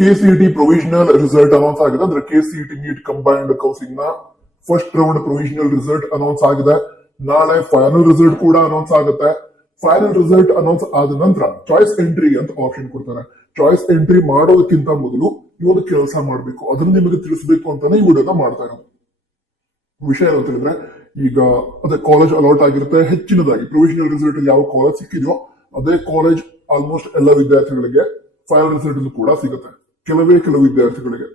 ಕೆಸಿಟಿ provisional result announce ಆಗಿದೆ. ಅಂದ್ರೆ KCET NEET combined ಕೌನ್ಸಿಲಿಂಗ್ನ first round provisional result announce ಆಗಿದೆ. ನಾಳೆ ಫೈನಲ್ ರಿಸಲ್ಟ್ ಕೂಡ ಅನೌನ್ಸ್ ಆಗುತ್ತೆ. ಫೈನಲ್ ರಿಸಲ್ಟ್ ಅನೌನ್ಸ್ ಆದ ನಂತರ ಚಾಯ್ಸ್ ಎಂಟ್ರಿ ಅಂತ ಆಪ್ಷನ್ ಕೊಡ್ತಾರೆ. ಚಾಯ್ಸ್ ಎಂಟ್ರಿ ಮಾಡೋದಕ್ಕಿಂತ ಮೊದಲು ಈ ಒಂದು ಕೆಲಸ ಮಾಡಬೇಕು. ಅದನ್ನ ನಿಮಗೆ ತಿಳಿಸಬೇಕು ಅಂತಾನೆ ಈ ವಿಡಿಯೋನ ಮಾಡ್ತಾ ಇರೋದು. ವಿಷಯ ಅಂತ ಹೇಳಿದ್ರೆ, ಈಗ ಅದೇ ಕಾಲೇಜ್ ಅಲೌಟ್ ಆಗಿರುತ್ತೆ. ಹೆಚ್ಚಿನದಾಗಿ ಪ್ರೊವಿಷನಲ್ ರಿಸಲ್ಟ್ ಯಾವ ಕಾಲೇಜ್ ಸಿಕ್ಕಿದೆಯೋ, ಅದೇ ಕಾಲೇಜ್ ಆಲ್ಮೋಸ್ಟ್ ಎಲ್ಲ ವಿದ್ಯಾರ್ಥಿಗಳಿಗೆ ಫೈನಲ್ ರಿಸಲ್ಟ್ ಕೂಡ ಸಿಗುತ್ತೆ. ಕೆಲವೇ ಕೆಲವು ವಿದ್ಯಾರ್ಥಿಗಳಿಗೆ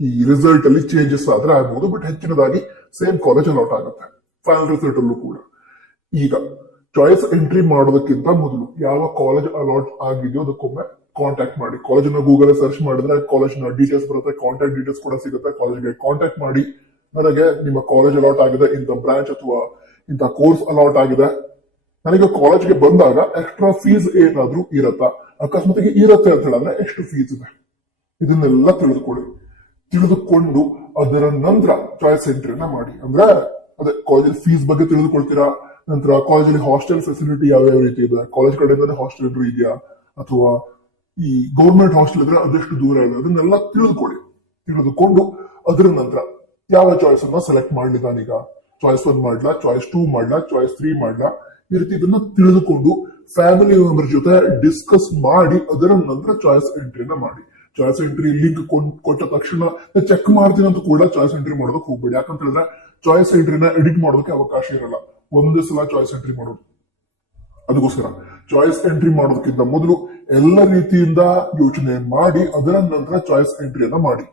ಈ ರಿಸಲ್ಟ್ ಅಲ್ಲಿ ಚೇಂಜಸ್ ಆದ್ರೆ ಆಗ್ಬಹುದು ಬಟ್ ಹೆಚ್ಚಿನದಾಗಿ ಸೇಮ್ ಕಾಲೇಜ್ ಅಲಾಟ್ ಆಗುತ್ತೆ. ಫೈನಲ್ ರಿಸಲ್ಟ್ ಅಲ್ಲೂ ಕೂಡ. ಈಗ ಚಾಯ್ಸ್ ಎಂಟ್ರಿ ಮಾಡೋದಕ್ಕಿಂತ ಮೊದಲು ಯಾವ ಕಾಲೇಜ್ ಅಲಾಟ್ ಆಗಿದೆಯೋ ಅದಕ್ಕೊಮ್ಮೆ ಕಾಂಟ್ಯಾಕ್ಟ್ ಮಾಡಿ. ಕಾಲೇಜನ್ನ ಗೂಗಲ್ ಸರ್ಚ್ ಮಾಡಿದ್ರೆ ಕಾಲೇಜ್ನ ಡೀಟೇಲ್ಸ್ ಬರುತ್ತೆ ಕಾಂಟ್ಯಾಕ್ಟ್ ಡೀಟೇಲ್ಸ್ ಕೂಡ ಸಿಗುತ್ತೆ. ಕಾಲೇಜ್ಗೆ ಕಾಂಟ್ಯಾಕ್ಟ್ ಮಾಡಿ, ನನಗೆ ನಿಮ್ಮ ಕಾಲೇಜ್ ಅಲಾಟ್ ಆಗಿದೆ, ಇಂಥ ಬ್ರಾಂಚ್ ಅಥವಾ ಇಂಥ ಕೋರ್ಸ್ ಅಲಾಟ್ ಆಗಿದೆ. ನನಗೆ ಕಾಲೇಜ್ಗೆ ಬಂದಾಗ ಎಕ್ಸ್ಟ್ರಾ ಫೀಸ್ ಏನಾದ್ರೂ ಇರತ್ತಾ? ಅಕಸ್ಮಾತ್ ಇರತ್ತೆ ಅಂತ ಹೇಳಿದ್ರೆ ಎಷ್ಟು ಫೀಸ್ ಇದೆ. ಇದನ್ನೆಲ್ಲ ತಿಳಿದುಕೊಳ್ಳಿ. ತಿಳಿದುಕೊಂಡು ಅದರ ನಂತರ ಚಾಯ್ಸ್ ಎಂಟ್ರಿನ ಮಾಡಿ. ಅಂದ್ರೆ, ಅದೇ ಕಾಲೇಜಲ್ಲಿ ಫೀಸ್ ಬಗ್ಗೆ ತಿಳಿದುಕೊಳ್ತೀರಾ? ನಂತರ ಕಾಲೇಜಲ್ಲಿ ಹಾಸ್ಟೆಲ್ ಫೆಸಿಲಿಟಿ ಯಾವ್ಯಾವ ರೀತಿ ಇದೆ? ಕಾಲೇಜ್ ಕಡೆಯಿಂದ ಹಾಸ್ಟೆಲ್ ಇದೆಯಾ? ಅಥವಾ ಈ ಗೌರ್ಮೆಂಟ್ ಹಾಸ್ಟೆಲ್ ಇದ್ರೆ ಅದೆಷ್ಟು ದೂರ ಇದೆ? ಅದನ್ನೆಲ್ಲ ತಿಳಿದುಕೊಳ್ಳಿ. ತಿಳಿದುಕೊಂಡು ಅದರ ನಂತರ ಯಾವ ಚಾಯ್ಸ್ ಅನ್ನ ಸೆಲೆಕ್ಟ್ ಮಾಡ್ಲಿ ನಾನೀಗ? ಚಾಯ್ಸ್ ಒನ್ ಮಾಡ್ಲಾ? ಚಾಯ್ಸ್ ಟೂ ಮಾಡ್ಲಾ? ಚಾಯ್ಸ್ ತ್ರೀ ಮಾಡ್ಲಾ? ಈ ರೀತಿ ಇದನ್ನ ತಿಳಿದುಕೊಂಡು ಫ್ಯಾಮಿಲಿ ಮೆಂಬರ್ ಜೊತೆ ಡಿಸ್ಕಸ್ ಮಾಡಿ ಅದರ ನಂತರ ಚಾಯ್ಸ್ ಎಂಟ್ರಿನ ಮಾಡಿ. ಚಾಯ್ಸ್ ಎಂಟ್ರಿ ಲಿಂಕ್ ಕೊಟ್ಟ ತಕ್ಷಣ ಚೆಕ್ ಮಾಡ್ತೀನಿ ಅಂತ ಕೂಡ ಚಾಯ್ಸ್ ಎಂಟ್ರಿ ಮಾಡೋದಕ್ಕೆ ಹೋಗ್ಬೇಡಿ. ಯಾಕಂತ ಹೇಳಿದ್ರೆ ಚಾಯ್ಸ್ ಎಂಟ್ರಿನ ಎಡಿಟ್ ಮಾಡೋದಕ್ಕೆ ಅವಕಾಶ ಇರಲ್ಲ. ಒಂದೇ ಸಲ ಚಾಯ್ಸ್ ಎಂಟ್ರಿ ಮಾಡೋದು. ಅದಕ್ಕೋಸ್ಕರ ಚಾಯ್ಸ್ ಎಂಟ್ರಿ ಮಾಡೋದಕ್ಕಿಂತ ಮೊದಲು ಎಲ್ಲ ರೀತಿಯಿಂದ ಯೋಚನೆ ಮಾಡಿ, ಅದರ ನಂತರ ಚಾಯ್ಸ್ ಎಂಟ್ರಿಯನ್ನ ಮಾಡಿ.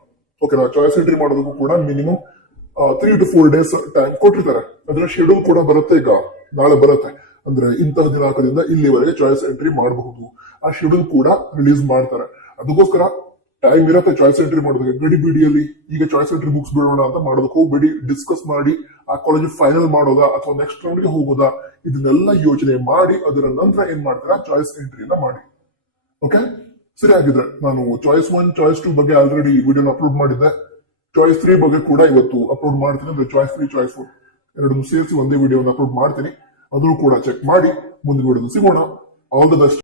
ಓಕೆನಾ ಚಾಯ್ಸ್ ಎಂಟ್ರಿ ಮಾಡೋದಕ್ಕೂ ಕೂಡ minimum three to four days time ಕೊಟ್ಟಿರ್ತಾರೆ. ಅದರ ಶೆಡ್ಯೂಲ್ ಕೂಡ ಬರುತ್ತೆ ಈಗ. ನಾಳೆ ಬರುತ್ತೆ. ಅಂದ್ರೆ ಇಂತಹ ದಿನಾಂಕದಿಂದ ಇಲ್ಲಿವರೆಗೆ ಚಾಯ್ಸ್ ಎಂಟ್ರಿ ಮಾಡಬಹುದು. ಆ ಶೆಡ್ಯೂಲ್ ಕೂಡ ರಿಲೀಸ್ ಮಾಡ್ತಾರೆ. ಅದಕ್ಕೋಸ್ಕರ ಟೈಮ್ ಇರುತ್ತೆ ಚಾಯ್ಸ್ ಎಂಟ್ರಿ ಮಾಡೋದಕ್ಕೆ. ಗಡಿ ಬಿಡಿಯಲ್ಲಿ ಈಗ ಚಾಯ್ಸ್ ಎಂಟ್ರಿ ಬುಕ್ಸ್ ಬಿಡೋಣ ಅಂತ ಮಾಡೋದಕ್ಕೆ ಹೋಗ್ಬೇಡಿ ಡಿಸ್ಕಸ್ ಮಾಡಿ, ಆ ಕಾಲೇಜ್ ಫೈನಲ್ ಮಾಡೋದಾ ಅಥವಾ ನೆಕ್ಸ್ಟ್ ರೌಂಡ್ಗೆ ಹೋಗೋದಾ, ಇದನ್ನೆಲ್ಲ ಯೋಚನೆ ಮಾಡಿ, ಅದರ ನಂತರ ಏನ್ ಮಾಡ್ತೀರಾ? ಚಾಯ್ಸ್ ಎಂಟ್ರಿಯನ್ನ ಮಾಡಿ. ಓಕೆ ಸರಿ ಆಗಿದ್ರೆ ನಾನು ಚಾಯ್ಸ್ ಒನ್ ಚಾಯ್ಸ್ ಟೂ ಬಗ್ಗೆ ಆಲ್ರೆಡಿ ವಿಡಿಯೋನ ಅಪ್ಲೋಡ್ ಮಾಡಿದ್ದೆ. ಚಾಯ್ಸ್ ತ್ರೀ ಬಗ್ಗೆ ಕೂಡ ಇವತ್ತು ಅಪ್ಲೋಡ್ ಮಾಡ್ತೀನಿ, ಅಂದ್ರೆ ಚಾಯ್ಸ್ ತ್ರೀ ಚಾಯ್ಸ್ ಫೋರ್ ಎರಡನ್ನು ಸೇರಿಸಿ ಒಂದೇ ವಿಡಿಯೋ ಅಪ್ಲೋಡ್ ಮಾಡ್ತೀನಿ. ಅದನ್ನು ಕೂಡ ಚೆಕ್ ಮಾಡಿ, ಮುಂದಿನ ವಿಡಿಯೋ ಸಿಗೋಣ. All the best